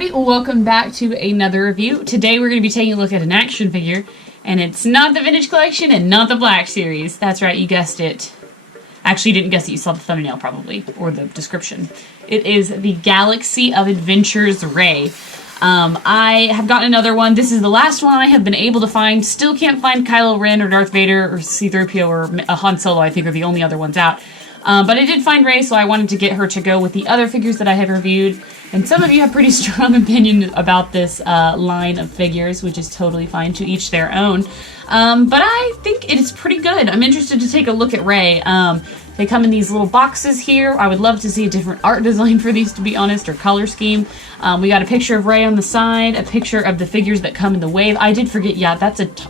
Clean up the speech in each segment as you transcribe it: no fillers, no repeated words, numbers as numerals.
everybody, welcome back to another review. Today we're going to be taking a look at an action figure, and it's not the Vintage Collection and not the Black Series. That's right, you guessed it. Actually, you didn't guess it, you saw the thumbnail probably, or the description. It is the Galaxy of Adventures Rey. I have gotten another one. This is the last one I have been able to find. Still can't find Kylo Ren or Darth Vader or C-3PO or Han Solo, I think, are the only other ones out. But I did find Rey, so I wanted to get her to go with the other figures that I have reviewed. And some of you have pretty strong opinion about this line of figures, which is totally fine, to each their own. But I think it is pretty good. I'm interested to take a look at Rey. They come in these little boxes here. I would love to see a different art design for these, to be honest, or color scheme. We got a picture of Rey on the side, a picture of the figures that come in the wave. I did forget, yeah,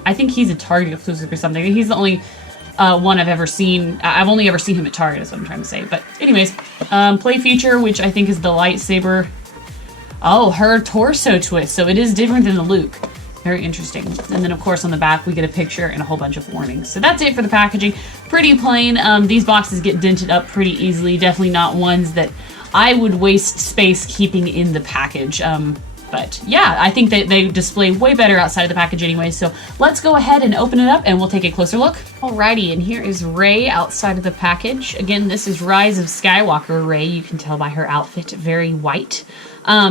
I think he's a Target exclusive or something. He's the only one I've ever seen. I've only ever seen him at Target, is what I'm trying to say. But anyways, play feature, which I think is the lightsaber. Oh, her torso twist. So it is different than the Luke. Very interesting. And then, of course, on the back, we get a picture and a whole bunch of warnings. So that's it for the packaging. Pretty plain. These boxes get dented up pretty easily. Definitely not ones that I would waste space keeping in the package. But yeah, I think that they display way better outside of the package anyway. So let's go ahead and open it up and we'll take a closer look. Alrighty, and here is Rey outside of the package. Again, this is Rise of Skywalker Rey. You can tell by her outfit, very white.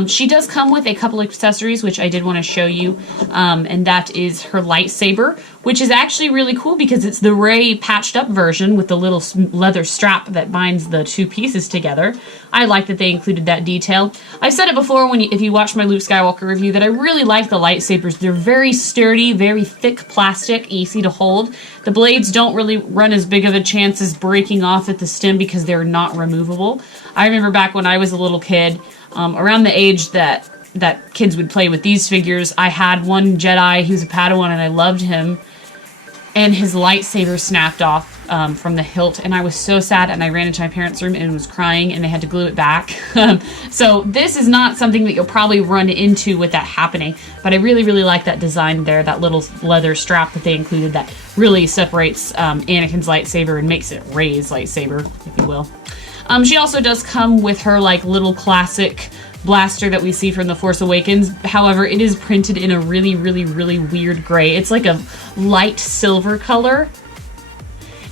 She does come with a couple of accessories, which I did want to show you, and that is her lightsaber, which is actually really cool because it's the Rey patched up version with the little leather strap that binds the two pieces together. I like that they included that detail. I've said it before if you watch my Luke Skywalker review that I really like the lightsabers. They're very sturdy, very thick plastic, easy to hold. The blades don't really run as big of a chance as breaking off at the stem because they're not removable. I remember back when I was a little kid, around the age that kids would play with these figures, I had one Jedi, he was a Padawan, and I loved him, and his lightsaber snapped off from the hilt, and I was so sad, and I ran into my parents' room and was crying, and they had to glue it back. So this is not something that you'll probably run into with that happening, but I really, really like that design there, that little leather strap that they included that really separates Anakin's lightsaber and makes it Rey's lightsaber, if you will. She also does come with her like little classic blaster that we see from The Force Awakens. However, it is printed in a really, really, really weird gray. It's like a light silver color.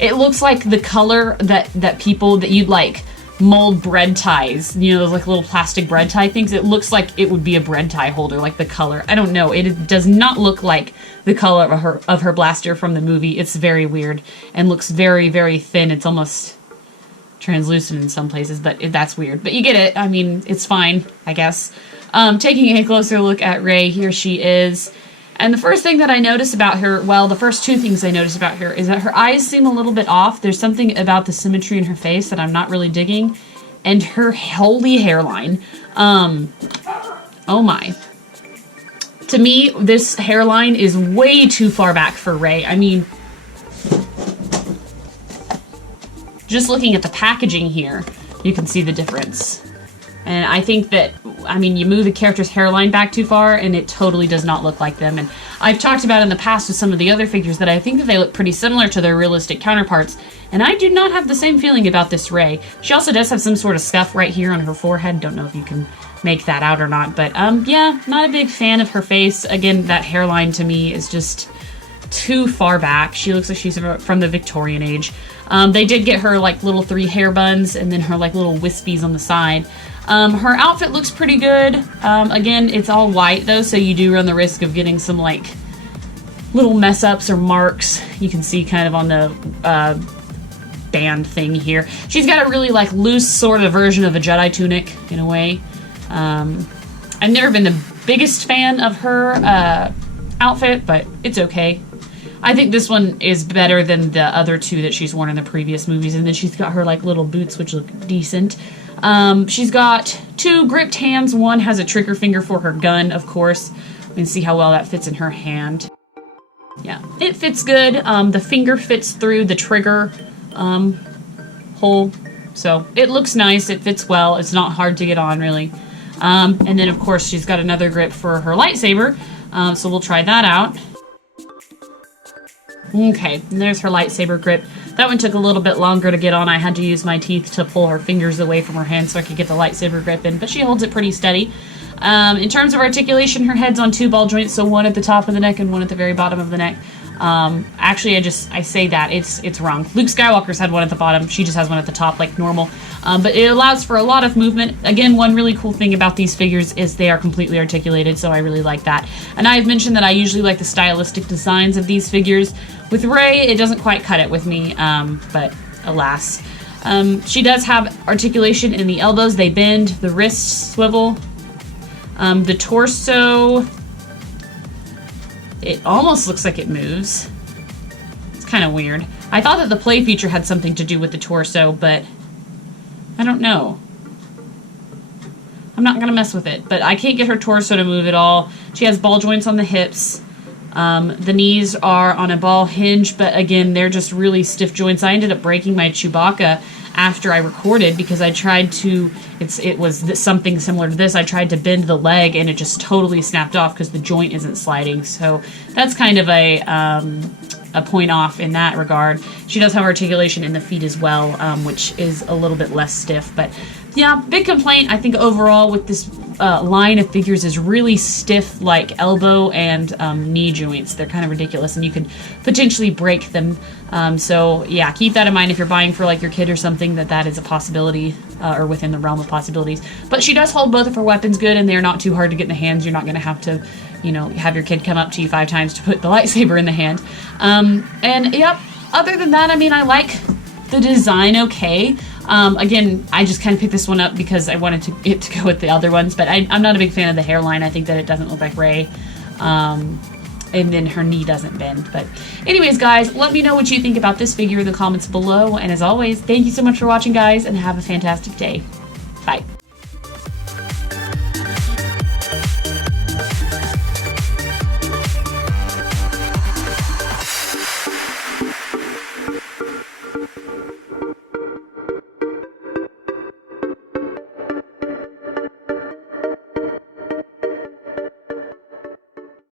It looks like the color that you'd like mold bread ties. You know, those like little plastic bread tie things. It looks like it would be a bread tie holder, like the color. I don't know. It does not look like the color of her blaster from the movie. It's very weird and looks very, very thin. It's almost translucent in some places, but that's weird. But you get it. I mean, it's fine, I guess. Taking a closer look at Rey, here she is. And the first thing that I notice about her, well, the first two things I notice about her is that her eyes seem a little bit off. There's something about the symmetry in her face that I'm not really digging. And her holy hairline. Oh my. To me, this hairline is way too far back for Rey. I mean, just looking at the packaging here, you can see the difference. And I think that, I mean, you move the character's hairline back too far and it totally does not look like them. And I've talked about in the past with some of the other figures that I think that they look pretty similar to their realistic counterparts. And I do not have the same feeling about this Rey. She also does have some sort of scuff right here on her forehead. Don't know if you can make that out or not. But yeah, not a big fan of her face. Again, that hairline to me is just too far back. She looks like she's from the Victorian age. They did get her like little 3 hair buns and then her like little wispies on the side. Her outfit looks pretty good. Again, it's all white though, so you do run the risk of getting some like little mess ups or marks. You can see kind of on the band thing here. She's got a really like loose sort of version of a Jedi tunic in a way. I've never been the biggest fan of her outfit, but it's okay. I think this one is better than the other two that she's worn in the previous movies, and then she's got her like little boots which look decent. She's got 2 gripped hands. One has a trigger finger for her gun, of course. You can see how well that fits in her hand. Yeah, it fits good. The finger fits through the trigger hole, so it looks nice. It fits well. It's not hard to get on, really. And then, of course, she's got another grip for her lightsaber, so we'll try that out. Okay, and there's her lightsaber grip. That one took a little bit longer to get on. I had to use my teeth to pull her fingers away from her hand so I could get the lightsaber grip in, but she holds it pretty steady. In terms of articulation, her head's on 2 ball joints, so one at the top of the neck and one at the very bottom of the neck. Actually, I say that it's wrong. Luke Skywalker's had one at the bottom. She just has one at the top, like normal. But it allows for a lot of movement. Again, one really cool thing about these figures is they are completely articulated, so I really like that. And I've mentioned that I usually like the stylistic designs of these figures. With Rey, it doesn't quite cut it with me, but alas. She does have articulation in the elbows. They bend. The wrists swivel. The torso, it almost looks like it moves. It's kind of weird. I thought that the play feature had something to do with the torso, but I don't know. I'm not going to mess with it, but I can't get her torso to move at all. She has ball joints on the hips. The knees are on a ball hinge, but again, they're just really stiff joints. I ended up breaking my Chewbacca after I recorded because I tried to, it was something similar to this. I tried to bend the leg and it just totally snapped off because the joint isn't sliding. So that's kind of a point off in that regard. She does have articulation in the feet as well, which is a little bit less stiff. But yeah, big complaint I think overall with this line of figures is really stiff, like elbow and knee joints. They're kind of ridiculous and you could potentially break them. So yeah, keep that in mind if you're buying for like your kid or something, that is a possibility or within the realm of possibilities. But she does hold both of her weapons good and they're not too hard to get in the hands. You're not going to have to, you know, have your kid come up to you 5 times to put the lightsaber in the hand. And yep, other than that, I mean, I like the design okay. Again, I just kind of picked this one up because I wanted it to go with the other ones, but I'm not a big fan of the hairline. I think that it doesn't look like Rey. And then her knee doesn't bend. But anyways, guys, let me know what you think about this figure in the comments below. And as always, thank you so much for watching, guys, and have a fantastic day. Bye.